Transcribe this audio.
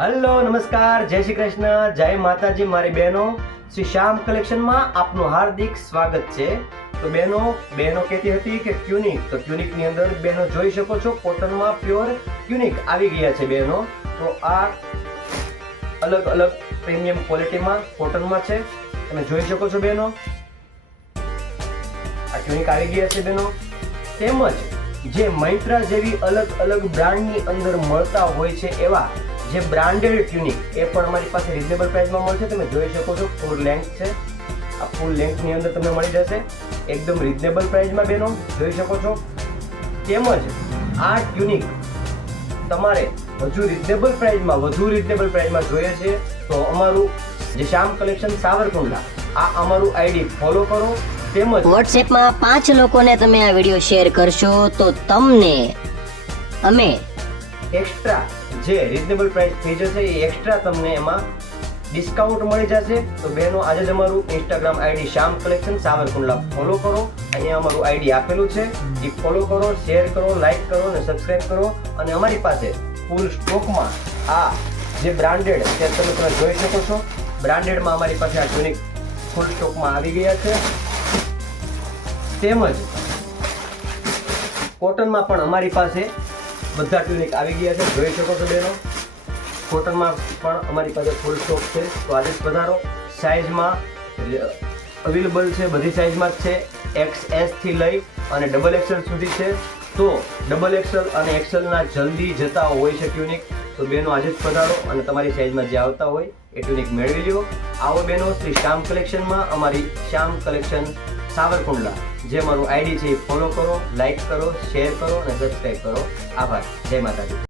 Hello નમસ્કાર, જય શ્રી કૃષ્ણ, જય માતાજી મારી બહેનો. શ્રી શ્યામ કલેક્શનમાં આપનું હાર્દિક સ્વાગત છે. તો બહેનો કહેતી હતી કે ટ્યુનિક, તો ટ્યુનિકની અંદર બહેનો જોઈ શકો છો કોટનમાં પ્યોર ટ્યુનિક આવી ગયા છે બહેનો. તો આ અલગ અલગ પ્રીમિયમ ક્વોલિટીમાં કોટનમાં છે, તમે જોઈ શકો છો બહેનો. આ ટ્યુનિક આવી ગયા છે બહેનો. તેમજ જે મૈત્રા જેવી અલગ અલગ બ્રાન્ડની અંદર મળતા હોય છે એવા જે બ્રાન્ડેડ ટ્યુનિક એ પણ અમારી પાસે રીઝનેબલ પ્રાઇસમાં મળશે. તમે જોઈ શકો છો ફૂલ લેન્થ છે, આ ફૂલ લેન્થની અંદર તમને મળી જશે એકદમ રીઝનેબલ પ્રાઇસમાં બહેનો, જોઈ શકો છો. તેમજ આ ટ્યુનિક તમારે વધુ રીઝનેબલ પ્રાઇસમાં જોઈએ છે તો અમારું જે શ્યામ કલેક્શન સાવરકુંડલા આ અમારું આઈડી ફોલો કરો. તેમજ વોટ્સએપમાં 5 લોકોને તમે આ વિડીયો શેર કરશો તો તમને અમે એક્સ્ટ્રા જે રીઝનેબલ પ્રાઇસ થઈ જશે એ એક્સ્ટ્રા તમને એમાં ડિસ્કાઉન્ટ મળી જશે. તો બહેનો આજે જ અમારું ઇન્સ્ટાગ્રામ આઈડી શ્યામ કલેક્શન સાવરકુંડલા ફોલો કરો. અહીંયા અમારું આઈડી આપેલું છે, એ ફોલો કરો, શેર કરો, લાઈક કરો અને સબસ્ક્રાઇબ કરો. અને અમારી પાસે ફૂલ સ્ટોકમાં આ જે બ્રાન્ડેડ છે તમે જોઈ શકો છો, બ્રાન્ડેડમાં અમારી પાસે આ ટ્યુનિક ફૂલ સ્ટોકમાં આવી ગયા છે. તેમજ કોટનમાં પણ અમારી પાસે બધા ટ્યુનિક આવી ગયા છે, જોઈ શકો છો બહેનો. કોટનમાં પણ અમારી પાસે ફૂલ સ્ટોક છે, તો આજે જ પધારો. સાઇઝમાં અવેલેબલ છે, બધી સાઇઝમાં જ છે, XS થી લઈ અને XXL સુધી છે. તો XXL અને XL જલ્દી જતા હોય છે ટ્યુનિક, તો બહેનો આજે જ પધારો અને તમારી સાઇઝમાં જે આવતા હોય એ ટ્યુનિક મેળવી લ્યો. આવો બહેનો શ્રી શ્યામ કલેક્શનમાં, અમારી શ્યામ કલેક્શન સાવરકુંડલા જે મારું આઈડી છે એ ફોલો કરો, લાઈક કરો, શેર કરો અને સબસ્ક્રાઇબ કરો. આભાર. જય માતાજી.